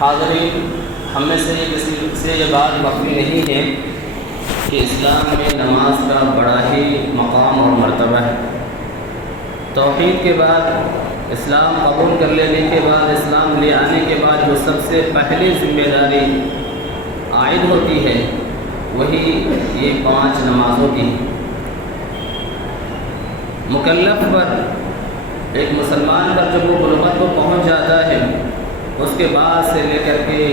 حاضرین، ہم میں سے کسی سے یہ بات مخفی نہیں ہے کہ اسلام میں نماز کا بڑا ہی مقام اور مرتبہ ہے۔ توحید کے بعد، اسلام قبول کر لینے کے بعد، اسلام لے آنے کے بعد جو سب سے پہلی ذمہ داری عائد ہوتی ہے وہی یہ 5 نمازوں کی۔ مکلف پر، ایک مسلمان پر جب وہ بلوغت کو پہنچ جاتا ہے، اس کے بعد سے لے کر کے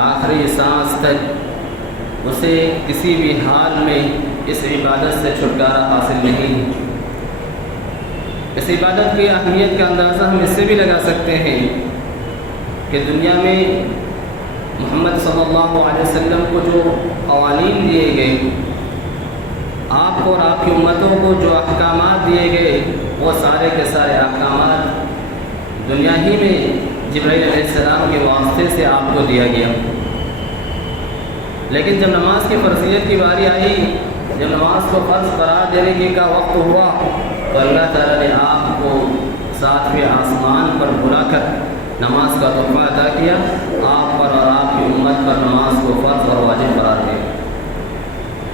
آخری سانس تک اسے کسی بھی حال میں اس عبادت سے چھٹکارا حاصل نہیں۔ اس عبادت کی اہمیت کا اندازہ ہم اس سے بھی لگا سکتے ہیں کہ دنیا میں محمد صلی اللہ علیہ وسلم کو جو قوانین دیے گئے، آپ کو اور آپ کی امتوں کو جو احکامات دیے گئے، وہ سارے کے سارے احکامات دنیا ہی میں جبرائیل علیہ السلام کے واسطے سے آپ کو دیا گیا۔ لیکن جب نماز کی فرضیت کی باری آئی، جب نماز کو فرض قرار دینے کا وقت ہوا، تو اللہ تعالیٰ نے آپ کو 7ویں آسمان پر بلا کر نماز کا تحفہ عطا کیا، آپ پر اور آپ کی امت پر نماز کو فرض اور واجب قرار دیا۔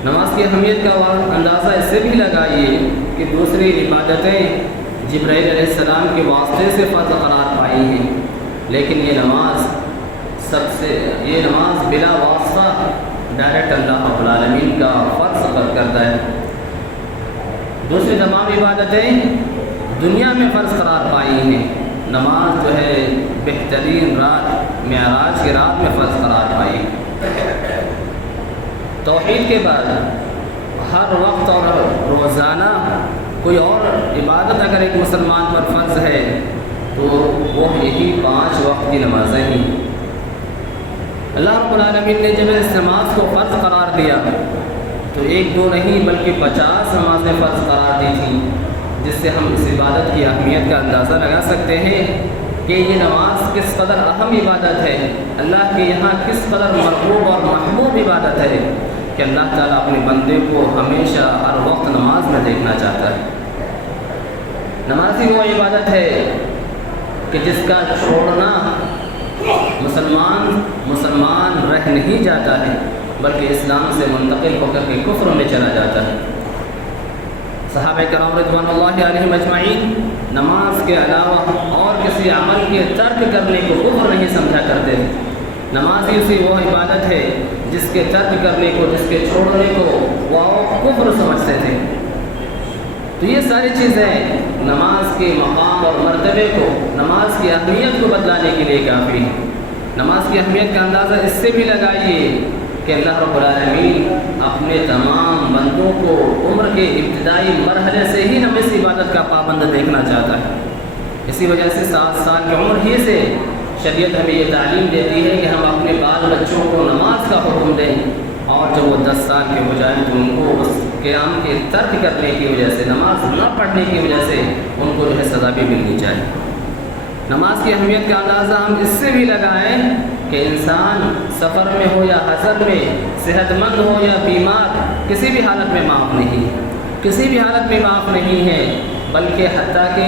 نماز کی اہمیت کا اندازہ اس سے بھی لگائیے کہ دوسری عبادتیں جبرائیل علیہ السلام کے واسطے سے فرض قرار پائی ہیں، لیکن یہ نماز بلا واسطہ ڈائریکٹ اللہ رب العالمین کا فرض کردہ ہے۔ دوسری تمام عبادتیں دنیا میں فرض قرار پائی ہیں، نماز جو ہے بہترین رات، معراج کی رات میں فرض قرار پائی۔ توحید کے بعد ہر وقت اور روزانہ کوئی اور عبادت اگر ایک مسلمان پر فرض ہے تو وہ یہی 5 وقت کی نمازیں ہیں۔ اللہ رب العالمین نے جب اس نماز کو فرض قرار دیا تو 1-2 نہیں بلکہ 50 نمازیں فرض قرار دی تھیں، جس سے ہم اس عبادت کی اہمیت کا اندازہ لگا سکتے ہیں کہ یہ نماز کس قدر اہم عبادت ہے، اللہ کے یہاں کس قدر مرغوب اور محبوب عبادت ہے کہ اللہ تعالیٰ اپنے بندے کو ہمیشہ ہر وقت نماز میں دیکھنا چاہتا ہے۔ نماز ہی وہ عبادت ہے کہ جس کا چھوڑنا مسلمان رہ نہیں جاتا ہے بلکہ اسلام سے منتقل ہو کر کے کفر میں چلا جاتا ہے۔ صحابہ کرام رضوان اللہ علیہم اجمعین نماز کے علاوہ اور کسی عمل کے ترک کرنے کو کفر نہیں سمجھا کرتے تھے۔ نماز ہی اسی وہ عبادت ہے جس کے ترک کرنے کو، جس کے چھوڑنے کو وہ کفر سمجھتے تھے۔ تو یہ ساری چیزیں نماز کے مقام اور مرتبے کو، نماز کی اہمیت کو بتلانے کے لیے کافی ہے۔ نماز کی اہمیت کا اندازہ اس سے بھی لگائیے کہ اللہ رب العالمین اپنے تمام بندوں کو عمر کے ابتدائی مرحلے سے ہی اس عبادت کا پابند دیکھنا چاہتا ہے۔ اسی وجہ سے 7 سال کی عمر ہی سے شریعت ہمیں یہ تعلیم دیتی ہے کہ ہم اپنے بال بچوں کو نماز کا حکم دیں، اور جب وہ 10 سال کے ہو جائیں تو ان کو اس قیام کے ترک کرنے کی وجہ سے، نماز نہ پڑھنے کی وجہ سے ان کو جو ہے سزا بھی ملنی چاہیے۔ نماز کی اہمیت کا اندازہ ہم اس سے بھی لگائیں کہ انسان سفر میں ہو یا حضر میں، صحت مند ہو یا بیمار، کسی بھی حالت میں معاف نہیں، کسی بھی حالت میں معاف نہیں ہے، بلکہ حتیٰ کہ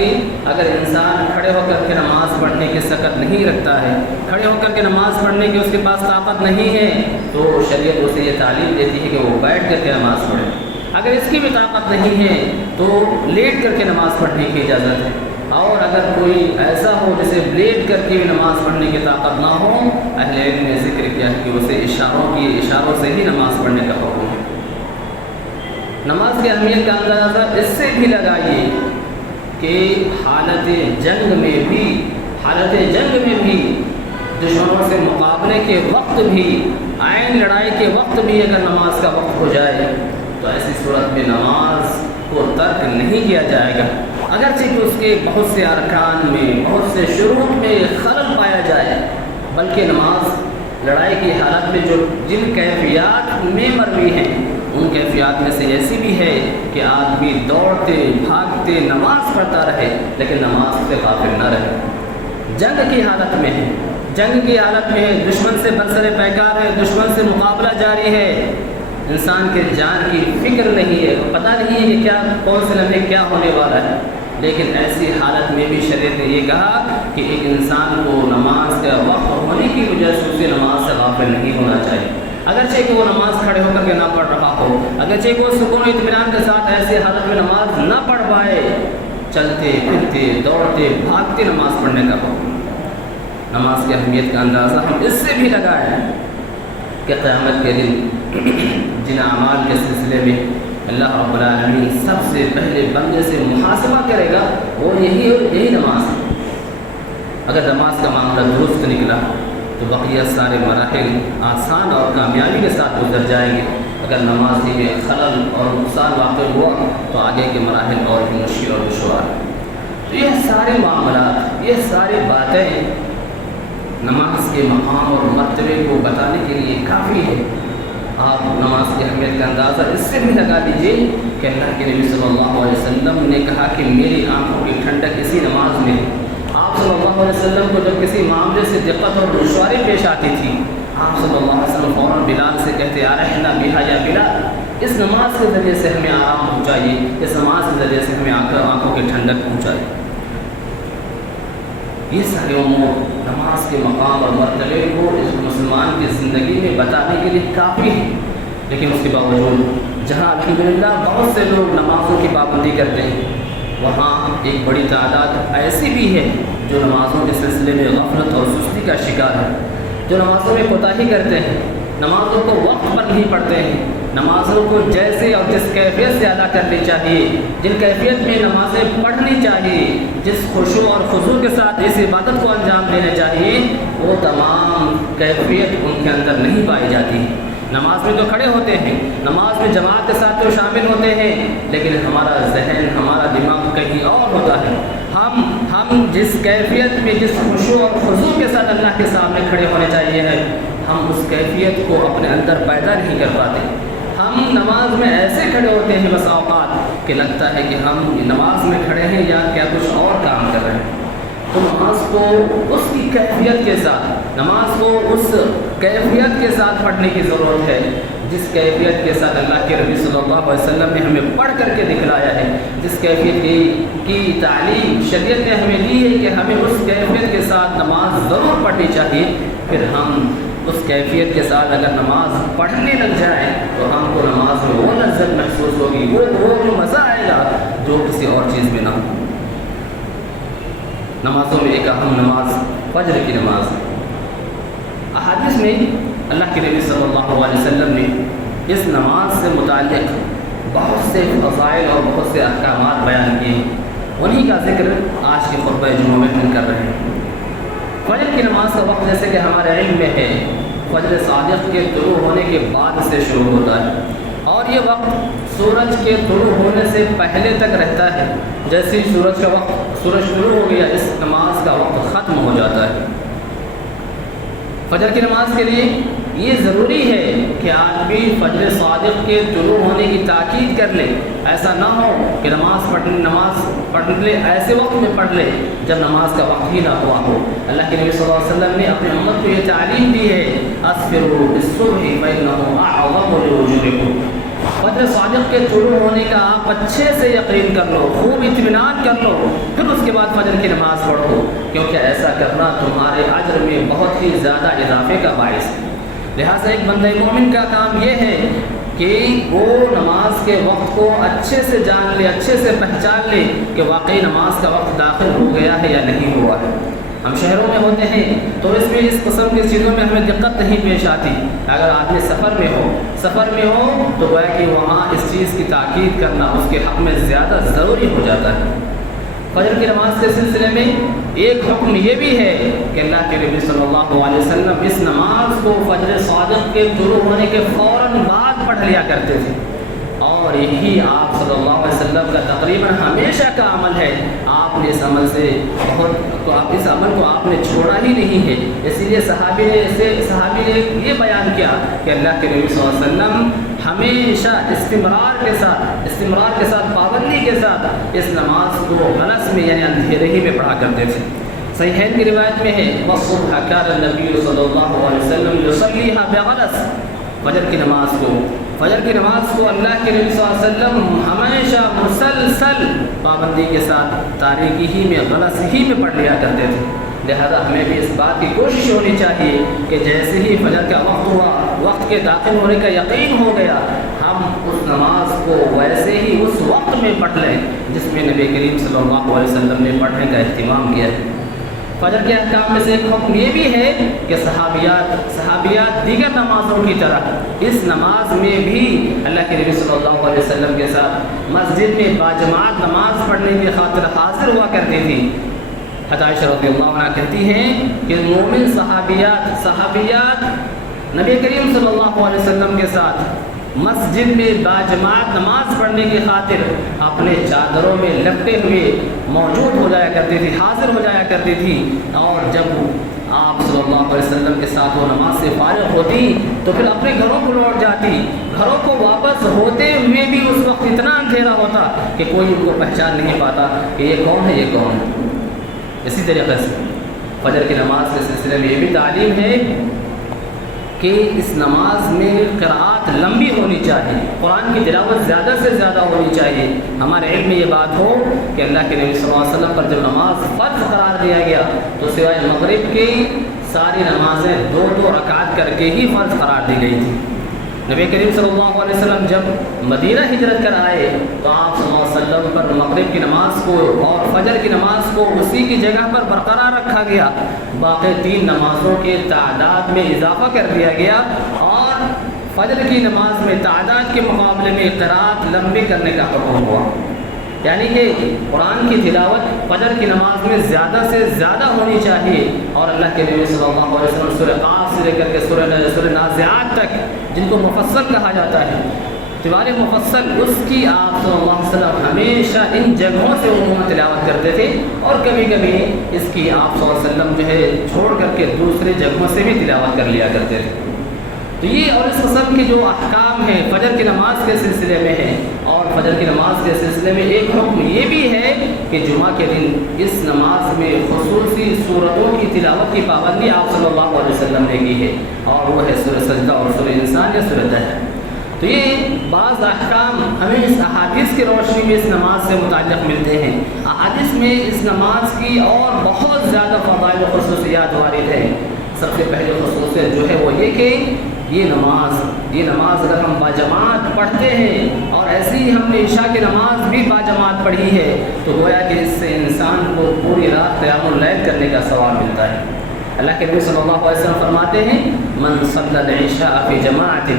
اگر انسان کھڑے ہو کر کے نماز پڑھنے کی سکت نہیں رکھتا ہے، کھڑے ہو کر کے نماز پڑھنے کی اس کے پاس طاقت نہیں ہے، تو شریعت اسے یہ تعلیم دیتی ہے کہ وہ بیٹھ کر کے نماز پڑھے۔ اگر اس کی بھی طاقت نہیں ہے تو لیٹ کر کے نماز پڑھنے کی اجازت ہے، اور اگر کوئی ایسا ہو جسے لیٹ کر کے بھی نماز پڑھنے کی طاقت نہ ہو، اہل علم نے ذکر کیا ہے کہ اسے اشاروں سے ہی نماز پڑھنے کا حکم ہے۔ نماز کی اہمیت کا اندازہ اس سے بھی لگائیے کہ حالت جنگ میں بھی دشمنوں سے مقابلے کے وقت بھی، عین لڑائی کے وقت بھی اگر نماز کا وقت ہو جائے تو ایسی صورت میں نماز کو ترک نہیں کیا جائے گا، اگرچہ کہ اس کے بہت سے ارکان میں، بہت سے شروط میں خلل پایا جائے، بلکہ نماز لڑائی کی حالت میں جن کیفیات میں مروی ہیں ان کیفیات میں سے ایسی بھی ہے کہ آدمی دوڑتے بھاگتے نماز پڑھتا رہے لیکن نماز سے غافل نہ رہے۔ جنگ کی حالت میں ہے، دشمن سے برسر پیکار ہے، دشمن سے مقابلہ جاری ہے، انسان کے جان کی فکر نہیں ہے، پتہ نہیں ہے کہ کیا کون سے لمحے کیا ہونے والا ہے، لیکن ایسی حالت میں بھی شریعت نے یہ کہا کہ ایک انسان کو نماز کا وقت ہونے کی وجہ غافل نہیں ہونا چاہیے۔ اگرچہ کہ وہ نماز کھڑے ہو کر کے نہ پڑھ رہا ہو، اگرچہ کہ وہ سکون و اطمینان کے ساتھ ایسے حالت میں نماز نہ پڑھ پائے، چلتے پھرتے دوڑتے بھاگتے نماز پڑھنے کا حکم۔ نماز کی اہمیت کا اندازہ ہم اس سے بھی لگائیں کہ قیامت کے دن جن اعمال کے سلسلے میں اللہ رب العالمین سب سے پہلے بندے سے محاسبہ کرے گا وہ یہی نماز ہے۔ اگر نماز کا معاملہ درست نکلا تو بقیہ سارے مراحل آسان اور کامیابی کے ساتھ گزر جائیں گے۔ اگر نماز میں خلل اور نقصان واقع ہوا تو آگے کے مراحل اور بھی مشکل اور دشوار۔ تو یہ سارے معاملات، یہ ساری باتیں نماز کے مقام اور مرتبے کو بتانے کے لیے کافی ہے۔ آپ نماز کی اہمیت کا اندازہ اس سے بھی لگا دیجیے کہ اللہ کے نبی صلی اللہ علیہ وسلم نے کہا کہ میری آنکھوں کی ٹھنڈک اسی نماز میں ہے۔ آپ صلی اللہ علیہ وسلم کو جب کسی معاملے سے دقت اور دشواری پیش آتی تھی، آپ صلی اللہ علیہ وسلم فوراً بلال سے کہتے ارحنا بہا یا بلال، اس نماز کے ذریعے سے ہمیں آرام پہنچائیے، اس نماز کے ذریعے سے ہمیں آنکھوں کی ٹھنڈک پہنچائیے۔ یہ سارے امور نماز کے مقام اور مرتبے کو اس مسلمان کی زندگی میں بتانے کے لیے کافی ہے۔ لیکن اس کے باوجود جہاں الحمدللہ بہت سے لوگ نمازوں کی پابندی کرتے ہیں، وہاں ایک بڑی تعداد ایسی بھی ہے جو نمازوں کے سلسلے میں غفلت اور سستی کا شکار ہے، جو نمازوں میں کوتاہی کرتے ہیں، نمازوں کو وقت پر نہیں پڑھتے ہیں، نمازوں کو جیسے اور جس کیفیت سے ادا کرنی چاہیے، جن کیفیت میں نمازیں پڑھنی چاہیے، جس خشوع اور خضوع کے ساتھ اس عبادت کو انجام دینا چاہیے، وہ تمام کیفیت ان کے اندر نہیں پائی جاتی۔ نماز میں تو کھڑے ہوتے ہیں، نماز میں جماعت کے ساتھ تو شامل ہوتے ہیں، لیکن ہمارا ذہن، ہمارا دماغ کہیں اور ہوتا ہے۔ ہم جس کیفیت میں، جس خشوع اور خضوع کے ساتھ اللہ کے سامنے کھڑے ہونے چاہیے ہے، ہم اس کیفیت کو اپنے اندر پیدا نہیں کر پاتے۔ ہم نماز میں ایسے کھڑے ہوتے ہیں بس اوقات کہ لگتا ہے کہ ہم نماز میں کھڑے ہیں یا کیا کچھ اور کام کر رہے ہیں۔ تو نماز کو اس کی کیفیت کے ساتھ، نماز کو اس کیفیت کے ساتھ پڑھنے کی ضرورت ہے جس کیفیت کے ساتھ اللہ کے نبی صلی اللہ علیہ وسلم نے ہمیں پڑھ کر کے دکھلایا ہے، جس کیفیت کی تعلیم شریعت نے ہمیں دی ہے کہ ہمیں اس کیفیت کے ساتھ نماز ضرور پڑھنی چاہیے۔ پھر ہم اس کیفیت کے ساتھ اگر نماز پڑھنے لگ جائیں تو ہم کو نماز میں وہ لذت محسوس ہوگی، وہ مزہ آئے گا جو کسی اور چیز میں نہ ہو۔ نمازوں میں ایک اہم نماز فجر کی نماز ہے۔ احادیث میں اللہ کے نبی صلی اللہ علیہ وسلم نے اس نماز سے متعلق بہت سے فضائل اور بہت سے احکامات بیان کیے، انہی کا ذکر آج کے خطبہ جمعہ میں ہم کر رہے ہیں۔ فجر کی نماز کا وقت جیسے کہ ہمارے علم میں ہے، فجر صادق کے طلوع ہونے کے بعد سے شروع ہوتا ہے اور یہ وقت سورج کے طلوع ہونے سے پہلے تک رہتا ہے۔ جیسے ہی سورج شروع ہو گیا اس نماز کا وقت ختم ہو جاتا ہے۔ فجر کی نماز کے لیے یہ ضروری ہے کہ آدمی فجر صادق کے طلوع ہونے کی تاکید کر لے۔ ایسا نہ ہو کہ نماز پڑھ لے ایسے وقت میں پڑھ لے جب نماز کا وقت ہی نہ ہوا ہو۔ اللہ کے نبی صلی اللہ علیہ وسلم نے اپنے امت کو یہ تعلیم دی ہے، اسفروا بالصبح فإنه أعظم لأجوركم۔ فجر صادق کے طلوع ہونے کا آپ اچھے سے یقین کر لو، خوب اطمینان کر لو، پھر اس کے بعد فجر کی نماز پڑھو، کیونکہ ایسا کرنا تمہارے اجر میں بہت ہی زیادہ اضافے کا باعث ہے۔ لہٰذا ایک بندہ مومن کا کام یہ ہے کہ وہ نماز کے وقت کو اچھے سے جان لے، اچھے سے پہچان لے کہ واقعی نماز کا وقت داخل ہو گیا ہے یا نہیں ہوا ہے۔ ہم شہروں میں ہوتے ہیں تو اس میں اس قسم کی چیزوں میں ہمیں دقت نہیں پیش آتی۔ اگر آدمی سفر میں ہو تو گویا کہ وہاں اس چیز کی تاکید کرنا اس کے حق میں زیادہ ضروری ہو جاتا ہے۔ فجر کی نماز کے سلسلے میں ایک حکم یہ بھی ہے کہ اللہ کے نبی صلی اللہ علیہ وسلم اس نماز کو فجر صادق کے شروع ہونے کے فوراً بعد پڑھ لیا کرتے تھے، اور یہی آپ صلی اللہ علیہ وسلم کا تقریباً ہمیشہ کا عمل ہے۔ آپ نے اس عمل کو آپ نے چھوڑا ہی نہیں ہے۔ اسی لیے صحابی نے یہ بیان کیا کہ اللہ کے نبی صلی اللہ علیہ وسلم ہمیشہ استمرار کے ساتھ پابندی کے ساتھ اس نماز کو غلس میں یعنی اندھیرے ہی میں پڑھا کرتے تھے۔ صحیحین کی روایت میں ہے وَالصُّبْحَ كَانَ النَّبِيُّ صلی اللہ علیہ وسلم يُصَلِّيهَا بِغَلَس۔ فجر کی نماز کو اللہ کے نبی صلی اللہ علیہ وسلم ہمیشہ مسلسل پابندی کے ساتھ تاریکی ہی میں غلس ہی میں پڑھ لیا کرتے تھے۔ لہذا ہمیں بھی اس بات کی کوشش ہونی چاہیے کہ جیسے ہی فجر کا وقت ہوا، وقت کے داخل ہونے کا یقین ہو گیا، ہم اس نماز کو ویسے ہی اس وقت میں پڑھ لیں جس میں نبی کریم صلی اللہ علیہ وسلم نے پڑھنے کا اہتمام کیا ہے۔ فجر کے احکام میں سے ایک حکم یہ بھی ہے کہ صحابیات دیگر نمازوں کی طرح اس نماز میں بھی اللہ کے نبی صلی اللہ علیہ وسلم کے ساتھ مسجد میں باجماعت نماز پڑھنے کی خاطر حاضر ہوا کرتی تھی۔ عائشہ رضی اللہ عنہ کہتی ہیں کہ مومن صحابیات نبی کریم صلی اللہ علیہ وسلم کے ساتھ مسجد میں باجماعت نماز پڑھنے کی خاطر اپنے چادروں میں لپٹے ہوئے موجود ہو جایا کرتی تھی، حاضر ہو جایا کرتی تھی، اور جب آپ صلی اللہ علیہ وسلم کے ساتھ وہ نماز سے فارغ ہوتی تو پھر اپنے گھروں کو لوٹ جاتی۔ گھروں کو واپس ہوتے ہوئے بھی اس وقت اتنا اندھیرا ہوتا کہ کوئی ان کو پہچان نہیں پاتا کہ یہ کون ہے، یہ کون ہے۔ اسی طریقے سے فجر کی نماز کے سلسلے میں یہ بھی تعلیم ہے کہ اس نماز میں قرأت لمبی ہونی چاہیے، قرآن کی تلاوت زیادہ سے زیادہ ہونی چاہیے۔ ہمارے علم میں یہ بات ہو کہ اللہ کے نبی صلی اللہ علیہ وسلم پر جب نماز فرض قرار دیا گیا تو سوائے مغرب کی ساری نمازیں 2 رکعت کر کے ہی فرض قرار دی گئی تھی۔ نبی کریم صلی اللہ علیہ وسلم جب مدینہ ہجرت کر آئے تو آپ صلی اللہ علیہ وسلم پر مغرب کی نماز کو اور فجر کی نماز کو اسی کی جگہ پر برقرار رکھا گیا، باقی 3 نمازوں کے تعداد میں اضافہ کر دیا گیا، اور فجر کی نماز میں تعداد کے مقابلے میں قرأت لمبی کرنے کا حکم ہوا، یعنی کہ قرآن کی تلاوت فجر کی نماز میں زیادہ سے زیادہ ہونی چاہیے۔ اور اللہ کے نبی صلی اللہ علیہ وسلم سورہ قاف سے لے کر کے سورہ نازعات تک، جن کو مفصل کہا جاتا ہے، تلاوت مفصل، اس کی آپ صلی اللہ علیہ وسلم ہمیشہ ان جگہوں سے عموماً تلاوت کرتے تھے، اور کبھی کبھی اس کی آپ صلی اللہ علیہ وسلم جو ہے چھوڑ کر کے دوسرے جگہوں سے بھی تلاوت کر لیا کرتے تھے۔ تو یہ اور اس قسم کے جو احکام ہیں فجر کی نماز کے سلسلے میں ہیں، اور فجر کی نماز کے سلسلے میں ایک حکم یہ بھی ہے کہ جمعہ کے دن اس نماز میں خصوصی صورتوں کی تلاوت کی پابندی آپ صلی اللہ علیہ وسلم نے کی ہے، اور وہ ہے سورہ سجدہ اور سورہ انسان یا سورہ دہر۔ تو یہ بعض احکام ہمیں اس احادیث کی روشنی میں اس نماز سے متعلق ملتے ہیں۔ احادیث میں اس نماز کی اور بہت زیادہ فضائل و خصوصیات وارد ہیں۔ سب سے پہلی خصوصیت جو ہے وہ یہ کہ یہ نماز اگر ہم باجماعت پڑھتے ہیں، اور ایسی ہی ہم نے عشاء کی نماز بھی باجماعت پڑھی ہے، تو گویا کہ اس سے انسان کو پوری رات قیام اللیل کرنے کا ثواب ملتا ہے۔ اللہ کے نبی صلی اللہ علیہ وسلم فرماتے ہیں من صلی العشاء فی جماعت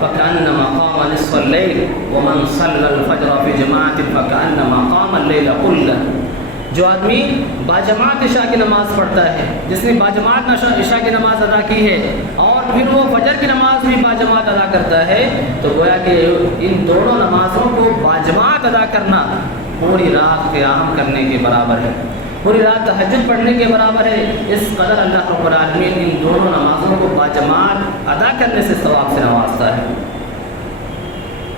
فکأنما قام نصف اللیل ومن صلی الفجر فی جماعت فکأنما قام اللیل کلہ۔ جو آدمی باجماعت عشاء کی نماز پڑھتا ہے، جس نے باجماعت عشاء کی نماز ادا کی ہے، اور پھر وہ فجر کی نماز بھی باجماعت ادا کرتا ہے، تو گویا کہ ان دونوں نمازوں کو باجماعت ادا کرنا پوری رات قیام کرنے کے برابر ہے، پوری رات تہجد پڑھنے کے برابر ہے۔ اس قدر اللہ رب العالمین ان دونوں نمازوں کو باجماعت ادا کرنے سے ثواب سے نوازتا ہے۔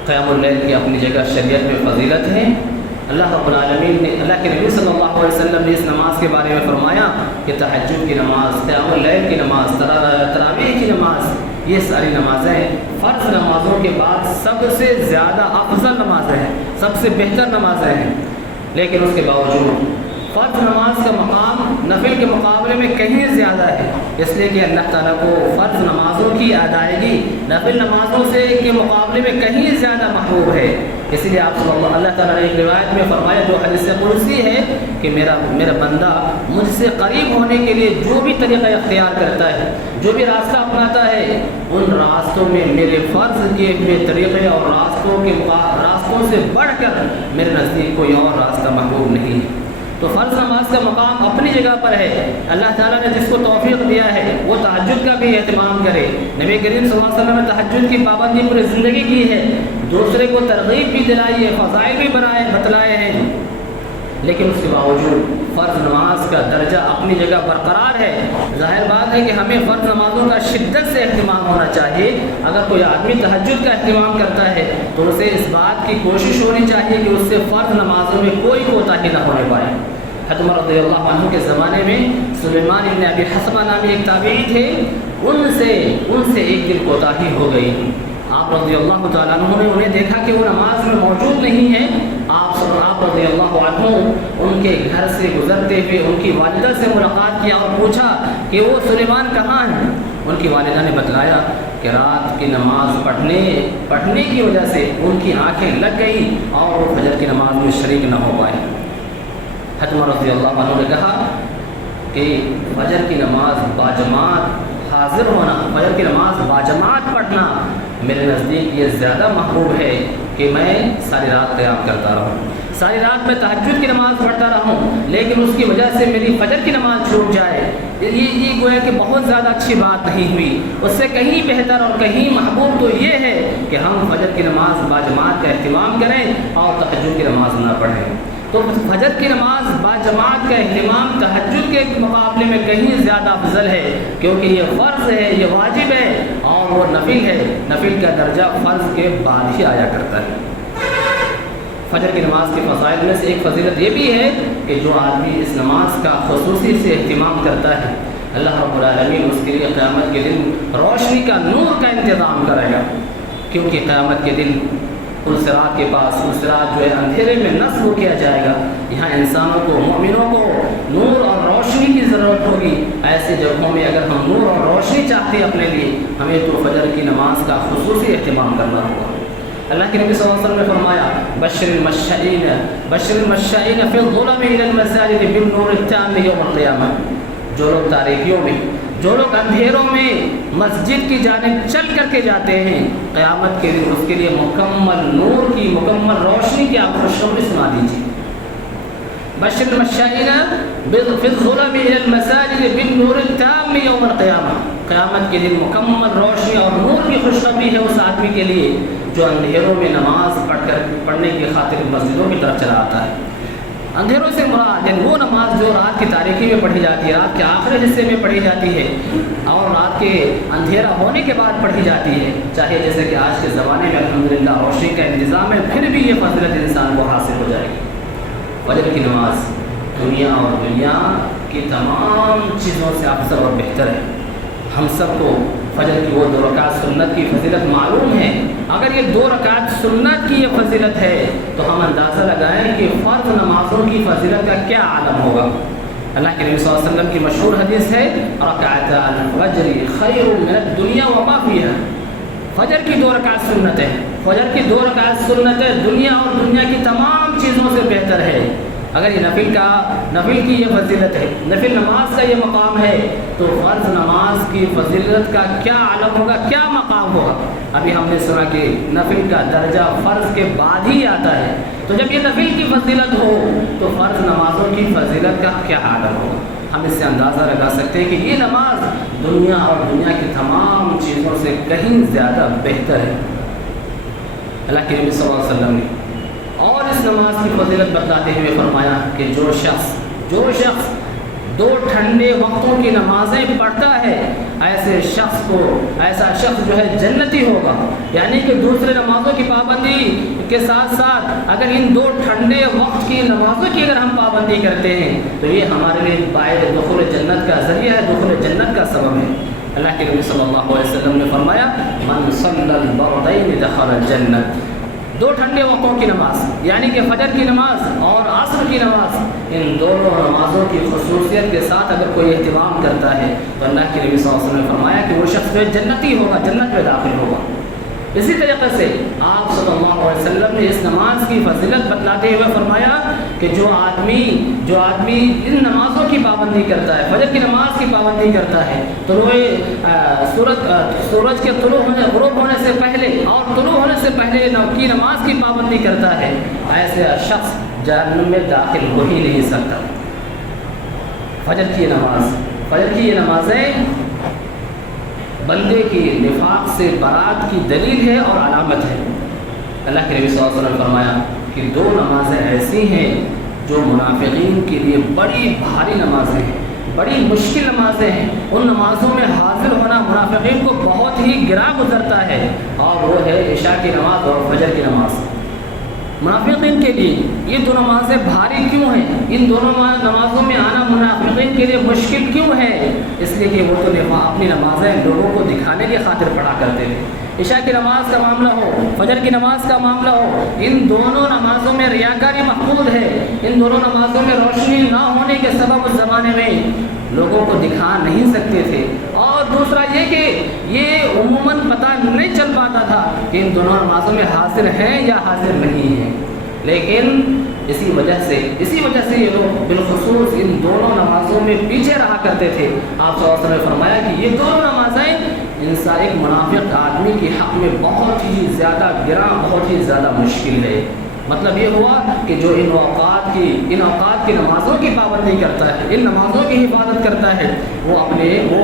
قیام اللیل کی اپنی جگہ شریعت میں فضیلت ہے۔ اللہ رب العالمین نے، اللہ کے نبی صلی اللہ علیہ وسلم نے اس نماز کے بارے میں فرمایا کہ تہجد کی نماز، قیام اللیل کی نماز، تراویح کی نماز، یہ ساری نمازیں فرض نمازوں کے بعد سب سے زیادہ افضل نمازیں ہیں، سب سے بہتر نمازیں ہیں، لیکن اس کے باوجود فرض نماز کا مقام نفل کے مقابلے میں کہیں زیادہ ہے، اس لیے کہ اللہ تعالیٰ کو فرض نمازوں کی ادائیگی نفل نمازوں سے کے مقابلے میں کہیں زیادہ محبوب ہے۔ اسی لیے آپ صلی اللہ تعالیٰ نے ایک روایت میں فرمایا جو حدیث قدسی ہے کہ میرا بندہ مجھ سے قریب ہونے کے لیے جو بھی طریقہ اختیار کرتا ہے، جو بھی راستہ اپناتا ہے، ان راستوں میں میرے فرض کیے ہوئے طریقے اور راستوں سے بڑھ کر میرے نزدیک کوئی اور راستہ محبوب نہیں ہے۔ تو فرض نماز کا مقام اپنی جگہ پر ہے۔ اللہ تعالیٰ نے جس کو توفیق دیا ہے وہ تہجد کا بھی اہتمام کرے۔ نبی کریم صلی اللہ علیہ وسلم نے تہجد کی پابندی پوری زندگی کی ہے، دوسرے کو ترغیب بھی دلائی ہے، فضائل بھی بتلائے ہیں، لیکن اس کے باوجود فرض نماز کا درجہ اپنی جگہ برقرار ہے۔ ظاہر بات ہے کہ ہمیں فرض نمازوں کا شدت سے اہتمام ہونا چاہیے۔ اگر کوئی آدمی تہجد کا اہتمام کرتا ہے تو اسے اس بات کی کوشش ہونی چاہیے کہ اس سے فرض نمازوں میں کوئی کوتاہی نہ ہونے پائے۔ حضرت عمر رضی اللہ عنہ کے زمانے میں سلیمان بن ابی حسبہ نامی ایک تابعی تھے، ان سے ایک دن کوتاہی ہو گئی۔ آپ رضی اللہ تعالیٰ عنہ نے انہیں دیکھا کہ وہ نماز میں موجود نہیں ہے۔ آپ خطاب رضی اللہ عنہ ان کے گھر سے گزرتے ہوئے ان کی والدہ سے ملاقات کیا اور پوچھا کہ وہ سلیمان کہاں ہیں؟ ان کی والدہ نے بتلایا کہ رات کی نماز پڑھنے کی وجہ سے ان کی آنکھیں لگ گئی اور وہ فجر کی نماز میں شریک نہ ہو پائے۔ حتمہ رضی اللہ عنہ نے کہا کہ فجر کی نماز باجماعت حاضر ہونا، فجر کی نماز باجماعت پڑھنا میرے نزدیک یہ زیادہ محبوب ہے کہ میں ساری رات قیام کرتا رہوں، ساری رات میں تہجد کی نماز پڑھتا رہوں، لیکن اس کی وجہ سے میری فجر کی نماز چھوٹ جائے۔ یہ گویا کہ بہت زیادہ اچھی بات نہیں ہوئی۔ اس سے کہیں بہتر اور کہیں محبوب تو یہ ہے کہ ہم فجر کی نماز باجماعت کا اہتمام کریں اور تہجد کی نماز نہ پڑھیں۔ تو فجر کی نماز باجماعت کا اہتمام تہجد کے مقابلے میں کہیں زیادہ افضل ہے، کیونکہ یہ فرض ہے، یہ واجب ہے اور وہ نفل ہے۔ نفل کا درجہ فرض کے بعد ہی آیا کرتا ہے۔ فجر کی نماز کے فضائل میں سے ایک فضیلت یہ بھی ہے کہ جو آدمی اس نماز کا خصوصی سے اہتمام کرتا ہے، اللہ رب العالمین اس کے لیے قیامت کے دن روشنی کا، نور کا انتظام کرے گا، کیونکہ قیامت کے دن الصراط کے پاس الصراط جو ہے اندھیرے میں نصب کیا جائے گا۔ یہاں انسانوں کو، مومنوں کو نور اور روشنی کی ضرورت ہوگی۔ ایسے جگہوں میں اگر ہم نور اور روشنی چاہتے ہیں اپنے لیے، ہمیں تو فجر کی نماز کا خصوصی اہتمام کرنا ہوگا۔ اللہ کے نبی صلی اللہ علیہ وسلم نے فرمایا بشر المشائین فی الظلم الی المساجد بالنور التام یوم القیامہ، جو لوگ تاریکیوں میں، جو لوگ اندھیروں میں مسجد کی جانب چل کر کے جاتے ہیں، قیامت کے دن اس کے لیے مکمل نور کی، مکمل روشنی کی آپ خوشخبری سنا دیجیے۔ بشر المشائین فی الظلم الی المساجد بالنور التام یوم القیامہ، قیامت کے دن مکمل روشنی اور نور کی خوشخبری ہے اس آدمی کے لیے جو اندھیروں میں نماز پڑھنے کی خاطر مسجدوں کی طرف چلا آتا ہے۔ اندھیروں سے مراد یعنی وہ نماز جو رات کی تاریکی میں پڑھی جاتی ہے، رات کے آخری حصے میں پڑھی جاتی ہے اور رات کے اندھیرا ہونے کے بعد پڑھی جاتی ہے، چاہے جیسے کہ آج کے زمانے میں الحمدللہ روشنی کا انتظام ہے، پھر بھی یہ فضیلت انسان کو حاصل ہو جائے گی۔ فجر کی نماز دنیا اور دنیا کی تمام چیزوں سے افضل اور بہتر ہے۔ ہم سب کو فجر کی وہ 2 رکعت سنت کی فضیلت معلوم ہے۔ اگر یہ 2 رکعت سنت کی یہ فضیلت ہے تو ہم اندازہ لگائیں کہ فرض نمازوں کی فضیلت کا کیا عالم ہوگا۔ اللہ کے نبی صلی اللہ علیہ وسلم کی مشہور حدیث ہے رکعتا الفجر خیر من الدنیا وما فیہا، فجر کی 2 رکعت سنت ہے، فجر کی 2 رکعت سنت ہے، دنیا اور دنیا کی تمام چیزوں سے بہتر ہے۔ اگر یہ نفل کی یہ فضیلت ہے، نفل نماز کا یہ مقام ہے، تو فرض نماز کی فضیلت کا کیا عالم ہوگا، کیا مقام ہوگا۔ ابھی ہم نے سنا کہ نفل کا درجہ فرض کے بعد ہی آتا ہے، تو جب یہ نفل کی فضیلت ہو تو فرض نمازوں کی فضیلت کا کیا عالم ہوگا۔ ہم اس سے اندازہ لگا سکتے ہیں کہ یہ نماز دنیا اور دنیا کی تمام چیزوں سے کہیں زیادہ بہتر ہے۔ اللہ کے نبی صلی اللہ علیہ وسلم نے اور اس نماز کی فضیلت بتاتے ہوئے فرمایا کہ جو شخص 2 ٹھنڈے وقتوں کی نمازیں پڑھتا ہے، ایسا شخص جو ہے جنتی ہوگا۔ یعنی کہ دوسرے نمازوں کی پابندی کے ساتھ ساتھ اگر ان 2 ٹھنڈے وقت کی نمازوں کی اگر ہم پابندی کرتے ہیں تو یہ ہمارے لیے باعث دخول جنت کا ذریعہ ہے، دخول جنت کا سبب ہے۔ اللہ کے نبی صلی اللہ علیہ وسلم نے فرمایا من صلی البردین دخل الجنت، 2 ٹھنڈے وقتوں کی نماز یعنی کہ فجر کی نماز اور عصر کی نماز، ان دونوں نمازوں کی خصوصیت کے ساتھ اگر کوئی اہتمام کرتا ہے تو اللہ کے نبی صلی اللہ علیہ وسلم نے فرمایا کہ وہ شخص جو جنتی ہوگا، جنت میں داخل ہوگا۔ اسی طریقے سے آپ صلی اللہ علیہ وسلم نے اس نماز کی فضیلت بتلاتے ہوئے فرمایا کہ جو آدمی ان نمازوں کی پابندی کرتا ہے، فجر کی نماز کی پابندی کرتا ہے، سورج کے غروب ہونے سے پہلے اور طلوع ہونے سے پہلے کی نماز کی پابندی کرتا ہے، ایسے شخص جہنم میں داخل ہو ہی نہیں سکتا۔ فجر کی یہ نمازیں بندے کی نفاق سے برات کی دلیل ہے اور علامت ہے۔ اللہ کے نبی صلی اللہ علیہ وسلم نے فرمایا کہ 2 نمازیں ایسی ہیں جو منافقین کے لیے بڑی بھاری نمازیں ہیں، بڑی مشکل نمازیں ہیں۔ ان نمازوں میں حاضر ہونا منافقین کو بہت ہی گراں گزرتا ہے، اور وہ ہے عشاء کی نماز اور فجر کی نماز۔ منافقین کے لیے یہ دو نمازیں بھاری کیوں ہیں؟ ان دونوں نمازوں میں آنا منافقین کے لیے مشکل کیوں ہے؟ اس لیے کہ وہ تو اپنی نمازیں لوگوں کو دکھانے کی خاطر پڑھا کرتے تھے۔ عشاء کی نماز کا معاملہ ہو، فجر کی نماز کا معاملہ ہو، ان دونوں نمازوں میں ریاکاری محفوظ ہے۔ ان دونوں نمازوں میں روشنی نہ ہونے کے سبب اس زمانے میں لوگوں کو دکھا نہیں سکتے تھے، اور دوسرا یہ کہ یہ عموماً پتہ نہیں چل پاتا تھا کہ ان دونوں نمازوں میں حاضر ہیں یا حاضر نہیں ہیں۔ لیکن اسی وجہ سے یہ لوگ بالخصوص ان دونوں نمازوں میں پیچھے رہا کرتے تھے۔ آپ صلی اللہ علیہ وسلم نے فرمایا کہ یہ دونوں نمازیں انسان ایک منافق آدمی کے حق میں بہت ہی زیادہ گراں، بہت ہی زیادہ مشکل ہے۔ مطلب یہ ہوا کہ جو ان اوقات کی نمازوں کی پابندی کرتا ہے، ان نمازوں کی حفاظت کرتا ہے، وہ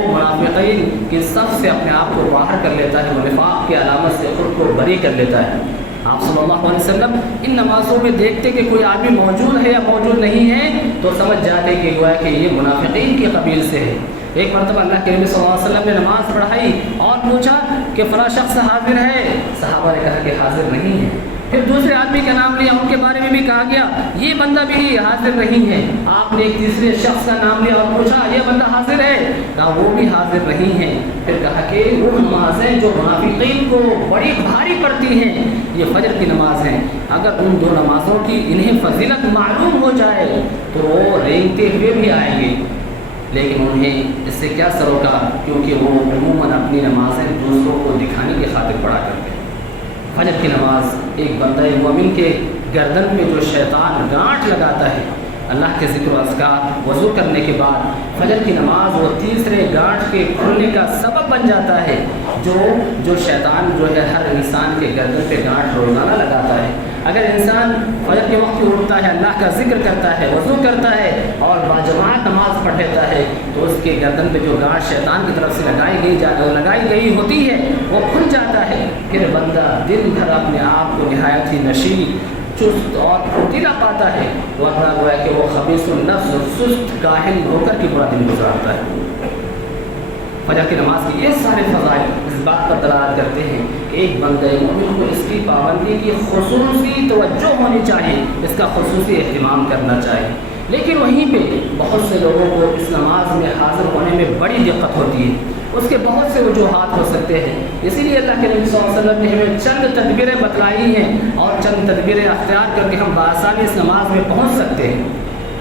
منافقین کی صف سے اپنے آپ کو باہر کر لیتا ہے، وہ نفاق کی علامت سے خود کو بری کر لیتا ہے۔ آپ صلی اللہ علیہ وسلم ان نمازوں میں دیکھتے کہ کوئی آدمی موجود ہے یا موجود نہیں ہے تو سمجھ جاتے کہ گویا کہ یہ منافقین کے قبیل سے ہے۔ ایک مرتبہ اللہ کے نبی صلی اللہ علیہ وسلم نے نماز پڑھائی اور پوچھا کہ فلاں شخص حاضر ہے؟ صحابہ نے کہا کہ حاضر نہیں ہے۔ پھر دوسرے آدمی کا نام لیا، ان کے بارے میں بھی کہا گیا یہ بندہ بھی حاضر نہیں ہے۔ آپ نے ایک تیسرے شخص کا نام لیا اور پوچھا یہ بندہ حاضر ہے؟ کہا وہ بھی حاضر نہیں ہے۔ پھر کہا کہ وہ نمازیں جو منافقین کو بڑی بھاری پڑتی ہیں یہ فجر کی نماز ہیں، اگر ان دو نمازوں کی انہیں فضیلت معلوم ہو جائے تو وہ رینگتے ہوئے بھی آئیں گے، لیکن انہیں اس سے کیا سروکار، کیونکہ وہ عموماً اپنی نمازیں دوسروں کو دکھانے کی خاطر پڑھا کرتے ہیں۔ فجر کی نماز ایک بندہ مومن کے گردن میں جو شیطان گانٹھ لگاتا ہے، اللہ کے ذکر و اذکار وضو کرنے کے بعد فجر کی نماز وہ تیسرے گانٹھ کے کھلنے کا سبب بن جاتا ہے، جو شیطان جو ہے ہر انسان کے گردن پہ گانٹھ روزانہ لگاتا ہے۔ اگر انسان فجر کے وقت اٹھتا ہے، اللہ کا ذکر کرتا ہے، وضو کرتا ہے اور باجماعت نماز پڑھ لیتا ہے تو اس کے گردن پہ جو گانٹھ شیطان کی طرف سے لگائی گئی ہوتی ہے وہ کھل جاتا ہے۔ پھر بندہ دن بھر اپنے آپ کو نہایت ہی نشیط، چست اور پھرتیلا پاتا ہے، ورنہ گویا کہ وہ خبیث النفس اور سست کاہل ہو کر کے پورا دن گزارتا ہے۔ فجر کی نماز کے یہ سارے فضائل اس بات پر دلالت کرتے ہیں کہ ایک بندہ مومن کو اس کی پابندی کی خصوصی توجہ ہونی چاہیے، اس کا خصوصی اہتمام کرنا چاہیے۔ لیکن وہیں پہ بہت سے لوگوں کو اس نماز میں حاضر ہونے میں بڑی دقت ہوتی ہے، اس کے بہت سے وجوہات ہو سکتے ہیں۔ اسی لیے اللہ کے نبی صلی اللہ علیہ وسلم نے ہمیں چند تدبیریں بتلائی ہیں اور چند تدبیریں اختیار کر کے ہم بآسانی اس نماز میں پہنچ سکتے ہیں۔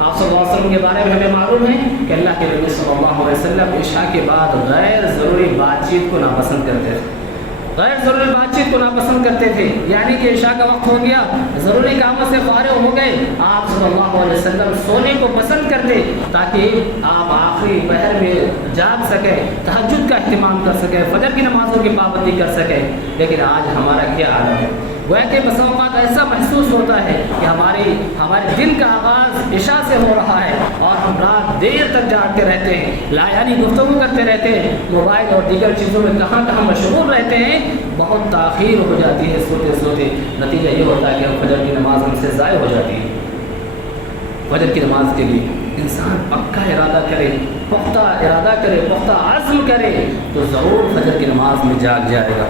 آپ صلی اللہ علیہ وسلم کے بارے میں ہمیں معلوم ہے کہ اللہ کے نبی صلی اللہ علیہ وسلم عشاء کے بعد غیر ضروری بات چیت کو ناپسند کرتے تھے، یعنی کہ عشاء کا وقت ہو گیا، ضروری کاموں سے فارغ ہو گئے، آپ صلی اللہ علیہ وسلم سونے کو پسند کرتے تاکہ آپ آخری پہر میں جاگ سکیں، تہجد کا اہتمام کر سکیں، فجر کی نمازوں کی پابندی کر سکیں۔ لیکن آج ہمارا کیا عالم ہے؟ وہ کہ بس اوقات ایسا محسوس ہوتا ہے کہ ہمارے دن کا آغاز عشاء سے ہو رہا ہے اور ہم رات دیر تک جاگتے رہتے ہیں، یعنی گفتگو کرتے رہتے ہیں، موبائل اور دیگر چیزوں میں کہاں مشغول رہتے ہیں، بہت تاخیر ہو جاتی ہے سوتے، نتیجہ یہ ہوتا ہے کہ ہم فجر کی نماز ہم سے ضائع ہو جاتی ہے۔ فجر کی نماز کے لیے انسان پختہ ارادہ کرے، پختہ عزم کرے تو ضرور فجر کی نماز میں جاگ جائے گا۔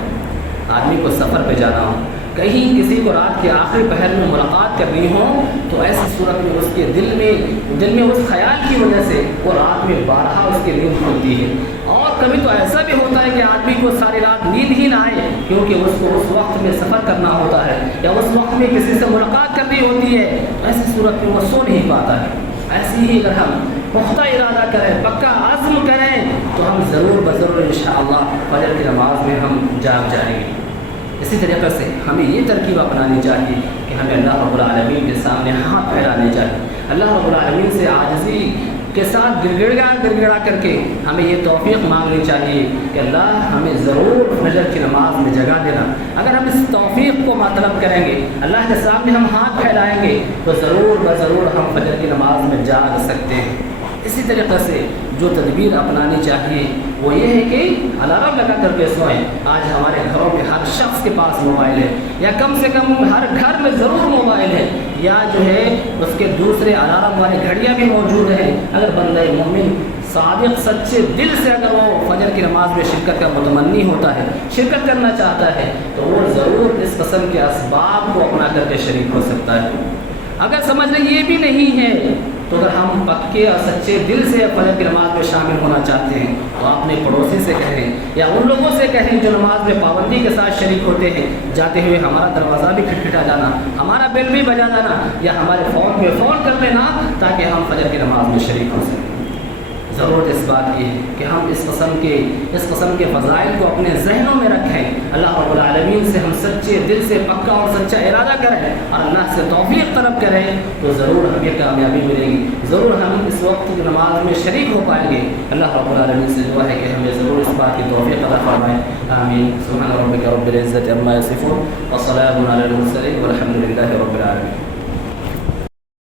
آدمی کو سفر پہ جانا ہو، کہیں کسی کو رات کے آخری پہر میں ملاقات کرنی ہو تو ایسی صورت میں اس کے دل میں اس خیال کی وجہ سے وہ رات میں بارہا اس کی نیند کھلتی ہے، اور کبھی تو ایسا بھی ہوتا ہے کہ آدمی کو ساری رات نیند ہی نہ آئے کیونکہ اس کو اس وقت میں سفر کرنا ہوتا ہے یا اس وقت میں کسی سے ملاقات کرنی ہوتی ہے، ایسی صورت میں وہ سو نہیں پاتا ہے۔ ایسی ہی اگر ہم پختہ ارادہ کریں، پکا عزم کریں تو ہم ضرور انشاءاللہ فجر کی نماز میں ہم جاگ جائیں گے۔ اسی طریقے سے ہمیں یہ ترکیب اپنانی چاہیے کہ ہمیں اللہ رب العالمین کے سامنے ہاتھ پھیلانے چاہیے، اللہ رب العالمین سے عاجزی کے ساتھ گڑگڑا کر کے ہمیں یہ توفیق مانگنی چاہیے کہ اللہ ہمیں ضرور فجر کی نماز میں جگہ دینا۔ اگر ہم اس توفیق کو مطلب کریں گے، اللہ کے سامنے ہم ہاتھ پھیلائیں گے تو ضرور ہم فجر کی نماز میں جاگ سکتے ہیں۔ اسی طریقے سے جو تدبیر اپنانی چاہیے وہ یہ ہے کہ الارم لگا کر کے سوئیں۔ آج ہمارے گھروں میں ہر شخص کے پاس موبائل ہے، یا کم سے کم ہر گھر میں ضرور موبائل ہے، یا جو ہے اس کے دوسرے الارم والی گھڑیاں بھی موجود ہیں۔ اگر بندہ مومن صادق سچے دل سے اگر وہ فجر کی نماز میں شرکت کا متمنی ہوتا ہے، شرکت کرنا چاہتا ہے، تو وہ ضرور اس قسم کے اسباب کو اپنا کر کے شریک ہو سکتا ہے۔ اگر سمجھ لیں یہ بھی نہیں ہے، تو اگر ہم پکے اور سچے دل سے فجر کی نماز میں شامل ہونا چاہتے ہیں تو اپنے پڑوسی سے کہیں یا ان لوگوں سے کہیں جو نماز میں پابندی کے ساتھ شریک ہوتے ہیں، جاتے ہوئے ہمارا دروازہ بھی کھٹکھٹا جانا، ہمارا بیل بھی بجا جانا، یا ہمارے فون پہ فون کر دینا تاکہ ہم فجر کی نماز میں شریک ہو سکیں۔ ضرورت اس بات کی ہے کہ ہم اس قسم کے فضائل کو اپنے ذہنوں میں رکھیں، اللہ رب العالمین سے ہم سچے دل سے پکا اور سچا ارادہ کریں اور اللہ سے توفیق طلب کریں، تو ضرور ہمیں کامیابی ملے گی، ضرور ہم اس وقت کی نماز میں شریک ہو پائیں گے۔ اللہ رب العالمین سے دعا ہے کہ ہمیں ضرور اس بات کی توفیق عطا فرمائے، آمین۔ سبحان ربک رب العزۃ عما یصفون وسلام علی المرسلین والحمد للہ رب العالمین۔